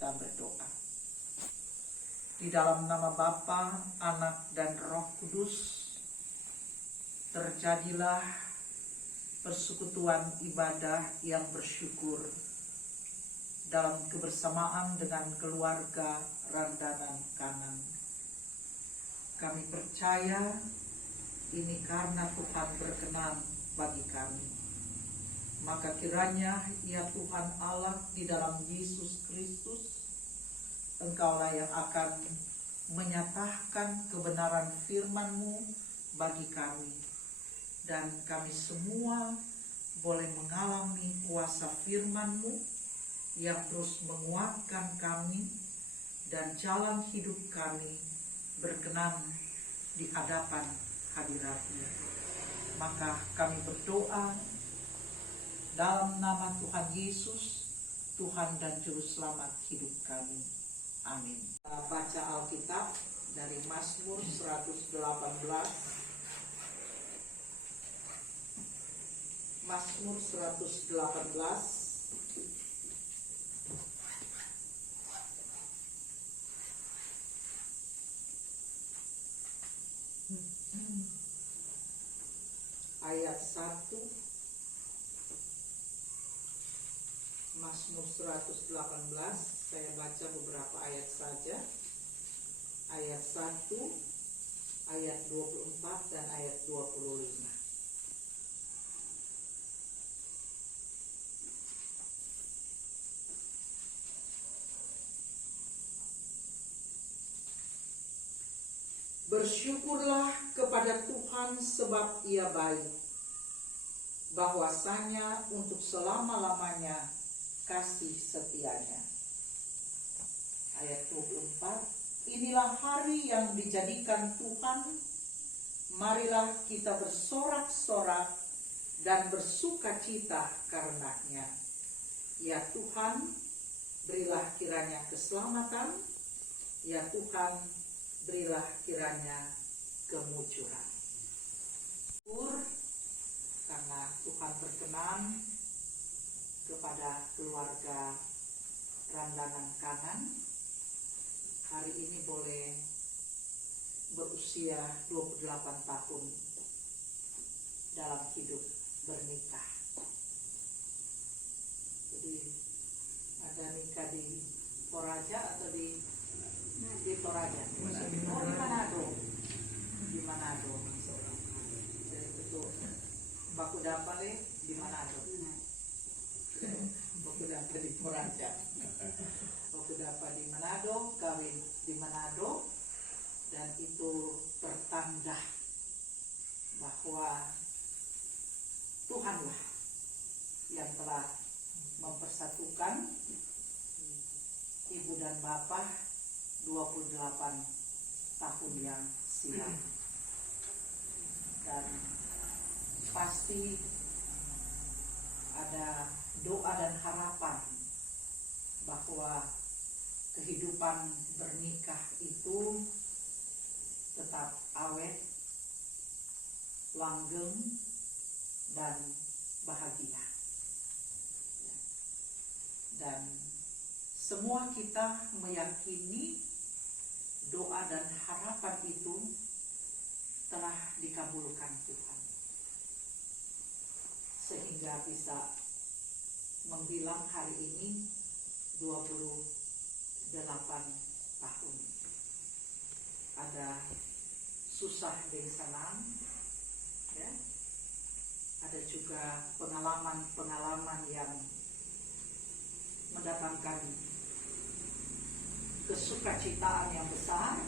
kita berdoa. Di dalam nama Bapa, Anak, dan Roh Kudus, terjadilah persekutuan ibadah yang bersyukur dalam kebersamaan dengan keluarga Randanan Kanan. Kami percaya ini karena Tuhan berkenan bagi kami. Maka kiranya ya Tuhan Allah di dalam Yesus Kristus, Engkaulah yang akan menyatakan kebenaran firman-Mu bagi kami. Dan kami semua boleh mengalami kuasa firman-Mu yang terus menguatkan kami dan jalan hidup kami berkenan di hadapan hadirat-Mu. Maka kami berdoa dalam nama Tuhan Yesus, Tuhan dan Juru Selamat hidup kami. Amin. Baca Alkitab dari Mazmur 118. Mazmur 118. Ayat 1. Mazmur 118, saya baca beberapa ayat saja. Ayat 1, ayat 24, dan ayat 25. Bersyukurlah kepada Tuhan sebab Ia baik, bahwasanya untuk selama-lamanya kasih setianya. Ayat 24, inilah hari yang dijadikan Tuhan, marilah kita bersorak-sorak dan bersukacita karenanya. Ya Tuhan, berilah kiranya keselamatan, ya Tuhan, berilah kiranya kemujuran. Syukur karena Tuhan berkenan kepada keluarga Randanan Kanan. Hari ini boleh berusia 28 tahun dalam hidup bernikah. Jadi ada nikah di Toraja atau di Toraja? Oh, di Manado. Di Manado. Jadi betul. Baku dapale di Manado. Baku dapa di Toraja. Baku dapa di Manado, kawin di Manado, dan itu pertanda bahwa Tuhanlah yang telah mempersatukan ibu dan bapak 28 tahun yang silam. Dan pasti ada doa dan harapan bahwa kehidupan bernikah itu tetap awet, langgeng, dan bahagia. Dan semua kita meyakini doa dan harapan itu telah dikabulkan Tuhan, sehingga bisa membilang hari ini 28 tahun. Ada susah dan senang, ya. Ada juga pengalaman-pengalaman yang mendatangkan kesukacitaan yang besar,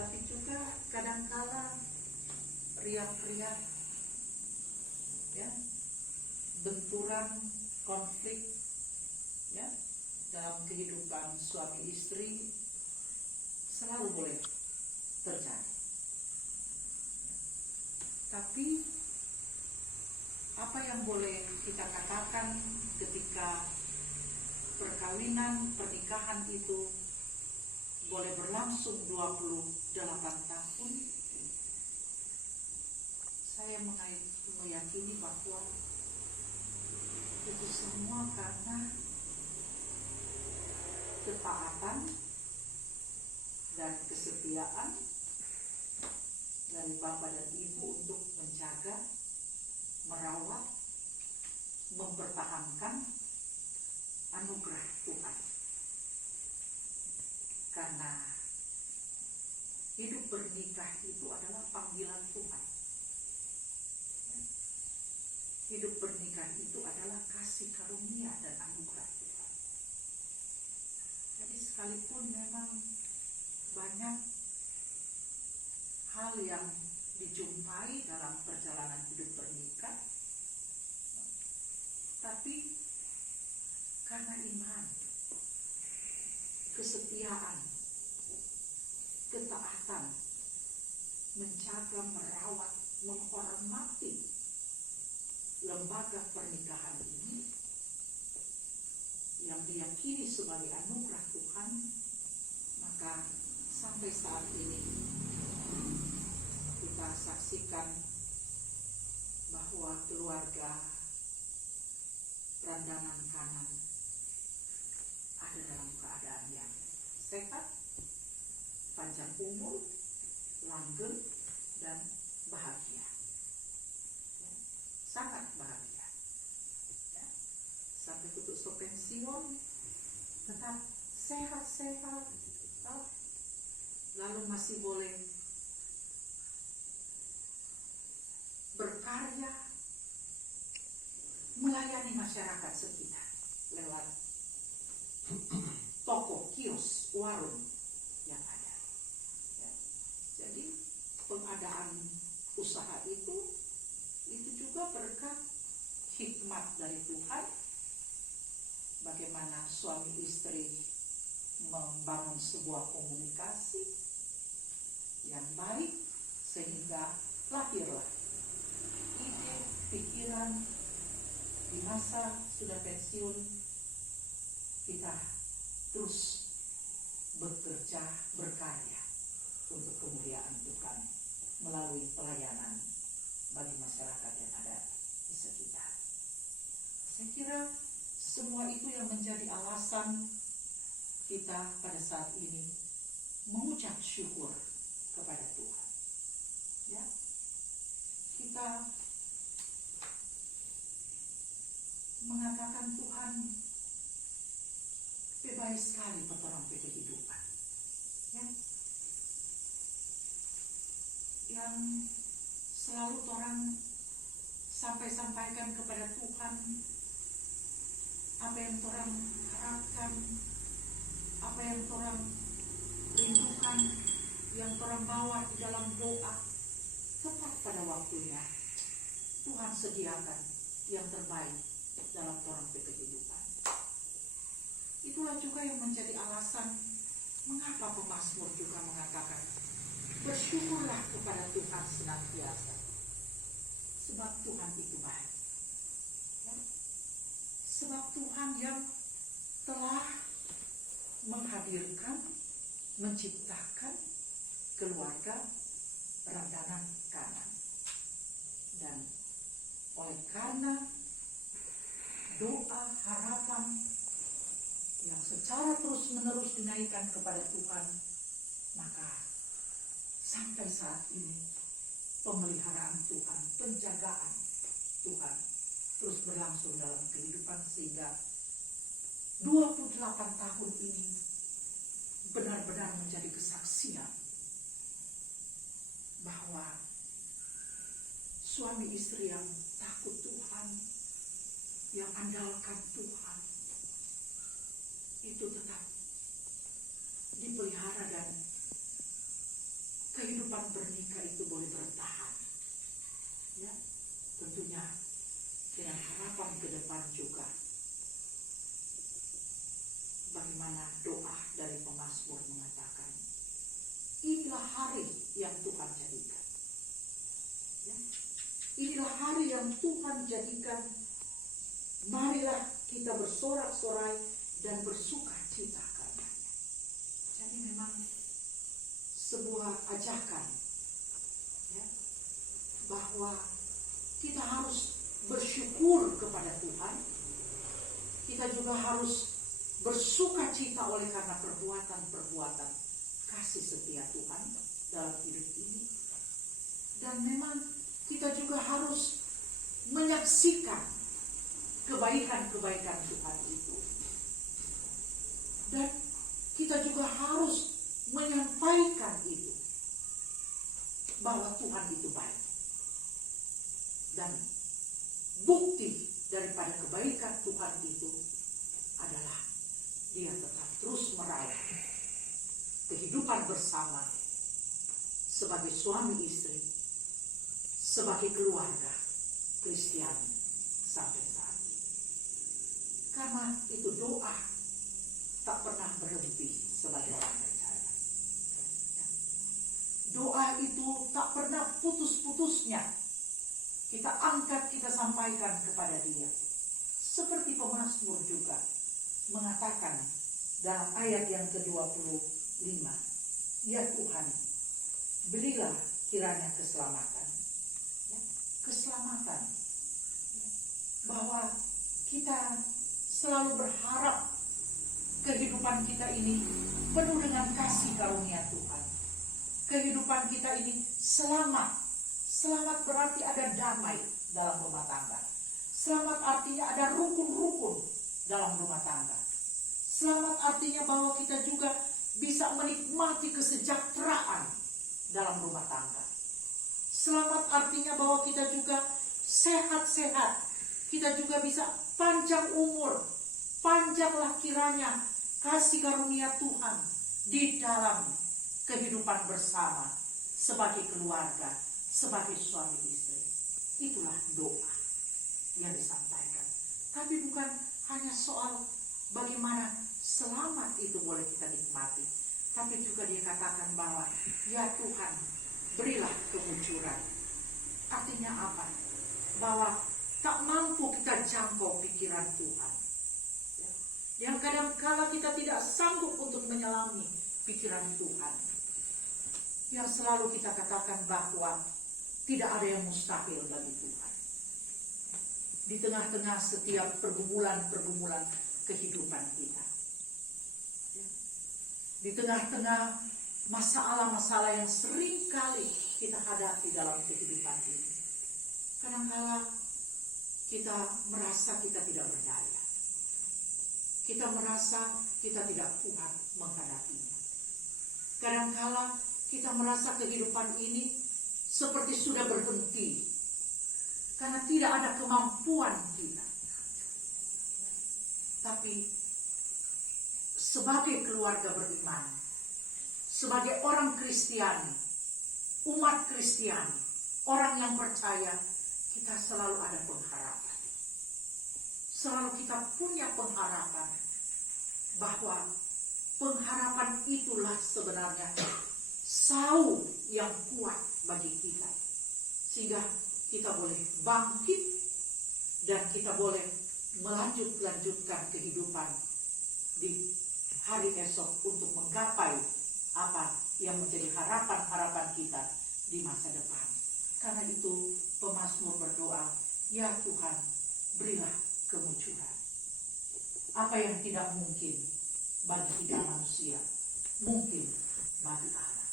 tapi juga kadangkala riak-riak, ya, benturan, konflik, ya, dalam kehidupan suami istri selalu boleh terjadi. Tapi apa yang boleh kita katakan ketika perkawinan, pernikahan itu boleh berlangsung 28 tahun? Saya meyakini bahwa itu semua karena ketaatan dan kesetiaan dari Bapak dan Ibu untuk menjaga, merawat, mempertahankan anugerah Tuhan. Karena hidup bernikah itu adalah panggilan Tuhan. Hidup bernikah itu adalah kasih karunia dan anugerah Tuhan. Jadi sekalipun memang banyak hal yang dijumpai dalam perjalanan hidup bernikah, tapi karena iman, kesetiaan, ketaatan, menjaga, merawat, menghormati lembaga pernikahan ini yang diyakini sebagai anugerah Tuhan, maka sampai saat ini kita saksikan bahwa keluarga Randangan Kanan ada dalam keadaan yang sehat, panjang umur, langgeng, dan bahagia. Ya, sangat bahagia. Ya, sampai putus pensiun tetap sehat-sehat, lalu masih boleh berkarya, melayani masyarakat sekitar lewat toko, kios, warung yang ada. Ya. Jadi pengadaan usaha itu juga berkat hikmat dari Tuhan. Bagaimana suami istri membangun sebuah komunikasi yang baik sehingga lahirlah ide, pikiran. Di masa sudah pensiun, kita terus bekerja, berkarya untuk kemuliaan Tuhan melalui pelayanan bagi masyarakat yang ada di sekitar. Saya kira semua itu yang menjadi alasan kita pada saat ini mengucap syukur kepada Tuhan. Ya, kita mengatakan Tuhan baik sekali petorang kehidupan, ya, yang selalu orang sampaikan kepada Tuhan apa yang orang harapkan, apa yang orang rindukan, yang orang bawa di dalam doa. Tepat pada waktunya Tuhan sediakan yang terbaik dalam orang kehidupan. Itulah juga yang menjadi alasan mengapa pemazmur juga mengatakan bersyukurlah kepada Tuhan senantiasa, sebab Tuhan itu baik. Ya? Sebab Tuhan yang telah menghadirkan, menciptakan keluarga Randangan Kanan. Dan oleh karena doa harapan yang secara terus-menerus dinaikkan kepada Tuhan, maka sampai saat ini pemeliharaan Tuhan, penjagaan Tuhan terus berlangsung dalam kehidupan, sehingga 28 tahun ini benar-benar menjadi kesaksian bahwa suami istri yang takut Tuhan, yang andalkan Tuhan, itu tetap dipelihara dan kehidupan bernikah itu boleh bertahan. Ya, tentunya dengan harapan ke depan juga. Bagaimana doa dari pemazmur mengatakan, inilah hari yang Tuhan jadikan. Ya, inilah hari yang Tuhan jadikan. Marilah kita bersorak-sorai dan bersuka cita karenanya. Jadi memang sebuah ajakan, ya, bahwa kita harus bersyukur kepada Tuhan. Kita juga harus bersuka cita oleh karena perbuatan-perbuatan kasih setia Tuhan dalam hidup ini. Dan memang kita juga harus menyaksikan kebaikan-kebaikan Tuhan itu. Dan kita juga harus menyampaikan itu, bahwa Tuhan itu baik. Dan bukti daripada kebaikan Tuhan itu adalah Dia tetap terus meraih kehidupan bersama sebagai suami istri, sebagai keluarga Kristiani sampai saat ini. Karena itu doa tak pernah berhenti sebagai orang percaya. Doa itu tak pernah putus-putusnya kita angkat, kita sampaikan kepada Dia. Seperti pemazmur juga mengatakan dalam ayat yang ke-25, ya Tuhan, berilah kiranya keselamatan. Ya, keselamatan. Bahwa kita selalu berharap kehidupan kita ini penuh dengan kasih karunia Tuhan. Kehidupan kita ini selamat. Selamat berarti ada damai dalam rumah tangga. Selamat artinya ada rukun-rukun dalam rumah tangga. Selamat artinya bahwa kita juga bisa menikmati kesejahteraan dalam rumah tangga. Selamat artinya bahwa kita juga sehat-sehat. Kita juga bisa panjang umur. Panjanglah kiranya kasih karunia Tuhan di dalam kehidupan bersama sebagai keluarga, sebagai suami istri. Itulah doa yang disampaikan. Tapi bukan hanya soal bagaimana selamat itu boleh kita nikmati, tapi juga dia katakan bahwa ya Tuhan, berilah kemunculan. Artinya apa? Bahwa tak mampu kita jangkau pikiran Tuhan. Yang kadang-kala kita tidak sanggup untuk menyelami pikiran Tuhan. Yang selalu kita katakan bahwa tidak ada yang mustahil bagi Tuhan. Di tengah-tengah setiap pergumulan-pergumulan kehidupan kita. Di tengah-tengah masalah-masalah yang sering kali kita hadapi dalam kehidupan ini. Kadang-kala kita merasa kita tidak berdaya. Kita merasa kita tidak kuat menghadapinya. Kadang-kala kita merasa kehidupan ini seperti sudah berhenti. Karena tidak ada kemampuan kita. Tapi sebagai keluarga beriman, sebagai orang Kristiani, umat Kristiani, orang yang percaya, kita selalu ada pengharapan. Selalu kita punya pengharapan bahwa pengharapan itulah sebenarnya sau yang kuat bagi kita. Sehingga kita boleh bangkit dan kita boleh melanjutkan kehidupan di hari esok untuk menggapai apa yang menjadi harapan-harapan kita di masa depan. Karena itu pemazmur berdoa, ya Tuhan, berilah kemunculan. Apa yang tidak mungkin bagi kita manusia, mungkin bagi Allah.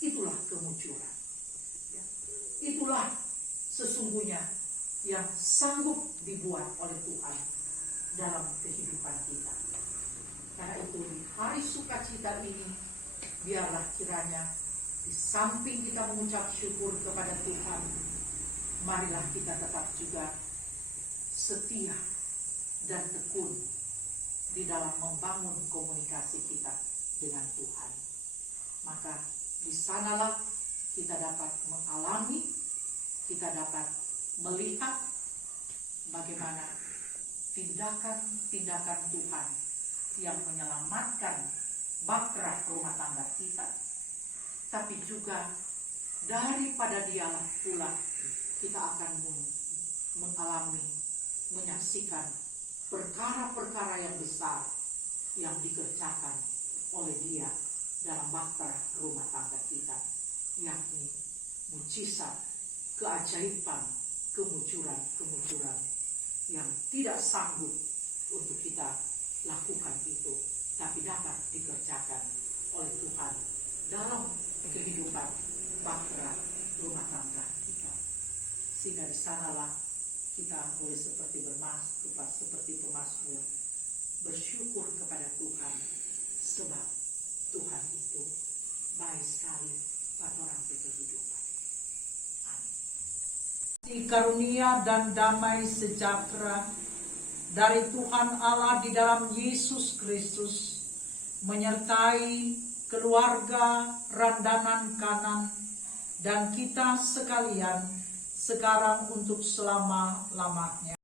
Itulah kemunculan. Itulah sesungguhnya yang sanggup dibuat oleh Tuhan dalam kehidupan kita. Karena itu di hari sukacita ini, biarlah kiranya di samping kita mengucap syukur kepada Tuhan, marilah kita tetap juga setia dan tekun di dalam membangun komunikasi kita dengan Tuhan. Maka di sanalah kita dapat mengalami, kita dapat melihat bagaimana tindakan-tindakan Tuhan yang menyelamatkan bahtera rumah tangga kita, tapi juga daripada Dialah pula kita akan mengalami, menyaksikan perkara-perkara yang besar yang dikerjakan oleh Dia dalam bahtera rumah tangga kita, yakni mujizat, keajaiban, kemunculan yang tidak sanggup untuk kita lakukan itu, tapi dapat dikerjakan oleh Tuhan dalam kehidupan bahtera rumah tangga kita. Sehingga di sanalah kita boleh seperti seperti pemazmur, bersyukur kepada Tuhan sebab Tuhan itu baik sekali pada orang kehidupan. Amin. Karunia dan damai sejahtera dari Tuhan Allah di dalam Yesus Kristus menyertai keluarga Randanan Kanan dan kita sekalian sekarang untuk selama-lamanya.